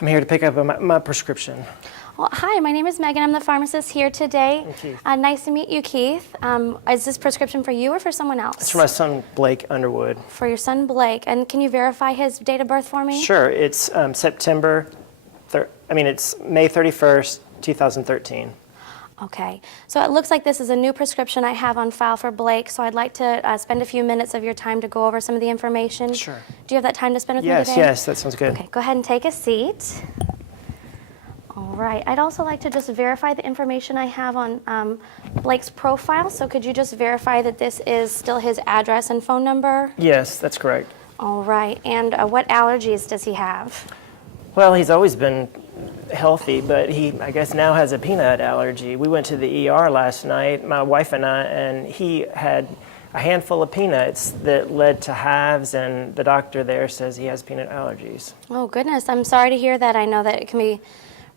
I'm here to pick up my prescription. Well, hi, my name is Megan. I'm the pharmacist here today. Keith. Nice to meet you, Keith. Is this prescription for you or for someone else? It's for my son, Blake Underwood. For your son, Blake. And can you verify his date of birth for me? Sure. It's it's May 31st, 2013. Okay. So it looks like this is a new prescription I have on file for Blake, so I'd like to spend a few minutes of your time to go over some of the information. Sure. Do you have that time to spend with me today? Yes, that sounds good. Okay, go ahead and take a seat. All right. I'd also like to just verify the information I have on Blake's profile. So could you just verify that this is still his address and phone number? Yes, that's correct. All right. And what allergies does he have? Well, he's always been healthy, but he, I guess, now has a peanut allergy. We went to the ER last night, my wife and I, and he had a handful of peanuts that led to hives, and the doctor there says he has peanut allergies. Oh, goodness. I'm sorry to hear that. I know that it can be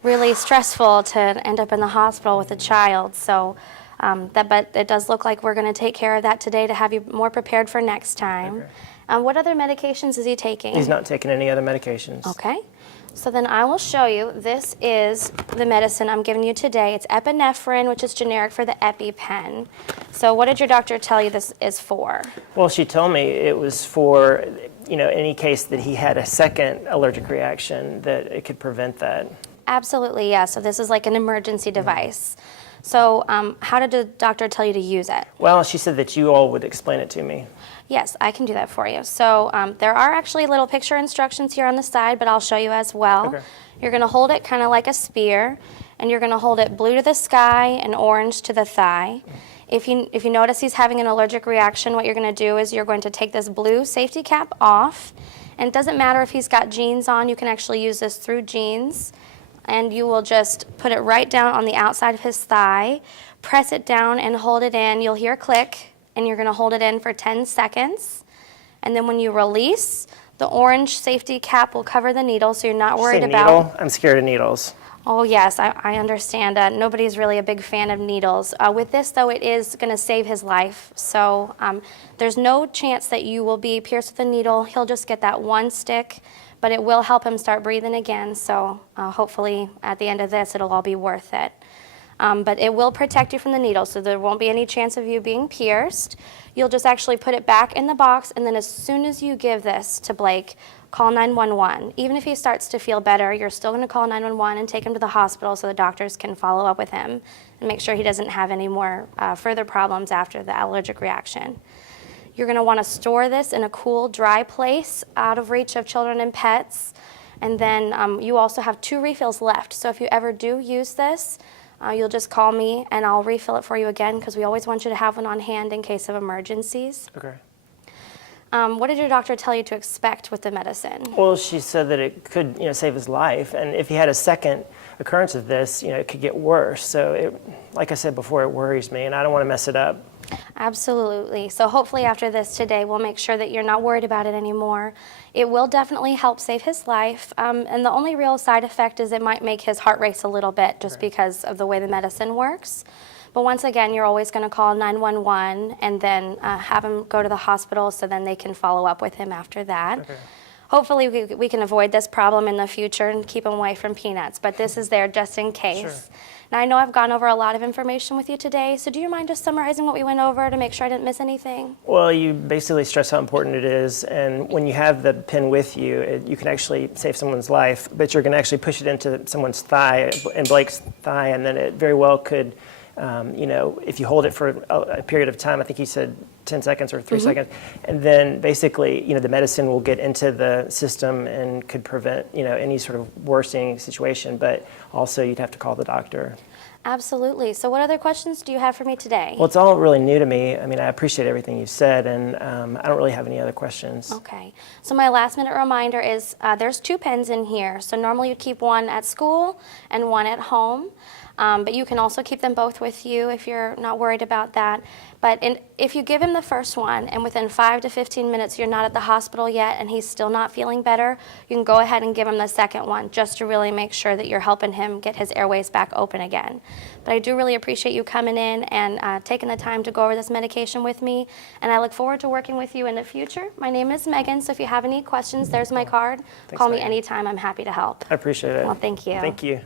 really stressful to end up in the hospital with a child. So, but it does look like we're going to take care of that today to have you more prepared for next time. Okay. What other medications is he taking? He's not taking any other medications. Okay. So then I will show you. This is the medicine I'm giving you today. It's epinephrine, which is generic for the EpiPen. So what did your doctor tell you this is for? Well, she told me it was for, any case that he had a second allergic reaction, that it could prevent that. Absolutely, yeah. So this is like an emergency device. So how did the doctor tell you to use it? Well, she said that you all would explain it to me. Yes, I can do that for you. So there are actually little picture instructions here on the side, but I'll show you as well. Okay. You're going to hold it kind of like a spear, and you're going to hold it blue to the sky and orange to the thigh. If you notice he's having an allergic reaction, what you're going to do is you're going to take this blue safety cap off, and it doesn't matter if he's got jeans on. You can actually use this through jeans. And you will just put it right down on the outside of his thigh, press it down and hold it in. You'll hear a click, and you're going to hold it in for 10 seconds. And then when you release, the orange safety cap will cover the needle, so you're not worried about... Needle? I'm scared of needles. Oh, yes, I understand. Nobody's really a big fan of needles. With this, though, it is going to save his life. So there's no chance that you will be pierced with a needle. He'll just get that one stick, but it will help him start breathing again. So hopefully at the end of this, it'll all be worth it. But it will protect you from the needle, so there won't be any chance of you being pierced. You'll just actually put it back in the box, and then as soon as you give this to Blake, call 911. Even if he starts to feel better, you're still going to call 911 and take him to the hospital so the doctors can follow up with him and make sure he doesn't have any more further problems after the allergic reaction. You're going to want to store this in a cool, dry place out of reach of children and pets. And then you also have 2 refills left. So if you ever do use this, you'll just call me and I'll refill it for you again, because we always want you to have one on hand in case of emergencies. Okay. What did your doctor tell you to expect with the medicine? Well, she said that it could, save his life, and if he had a second occurrence of this, it could get worse. So, like I said before, it worries me, and I don't want to mess it up. Absolutely. So hopefully after this today, we'll make sure that you're not worried about it anymore. It will definitely help save his life, and the only real side effect is it might make his heart race a little bit just because of the way the medicine works. But once again, you're always going to call 911 and then have him go to the hospital so then they can follow up with him after that. Okay. Hopefully we can avoid this problem in the future and keep him away from peanuts, but this is there just in case. Sure. Now, I know I've gone over a lot of information with you today, so do you mind just summarizing what we went over to make sure I didn't miss anything? Well, you basically stress how important it is, and when you have the pen with you, you can actually save someone's life, but you're going to actually push it into someone's thigh, in Blake's thigh, and then it very well could, if you hold it for a period of time, I think he said 10 seconds or 3 seconds, and then basically, the medicine will get into the system and could prevent, any sort of worsening situation, but also you'd have to call the doctor. Absolutely. So what other questions do you have for me today? Well, it's all really new to me. I mean, I appreciate everything you've said, and I don't really have any other questions. Okay. So my last minute reminder is there's 2 pens in here. So normally you'd keep one at school and one at home. But you can also keep them both with you if you're not worried about that. But if you give him the first one and within 5 to 15 minutes you're not at the hospital yet and he's still not feeling better, you can go ahead and give him the second one just to really make sure that you're helping him get his airways back open again. But I do really appreciate you coming in and taking the time to go over this medication with me, and I look forward to working with you in the future. My name is Megan, so if you have any questions, there's my card. Call me Megan. anytime. I'm happy to help. I appreciate it. Well, thank you. Thank you.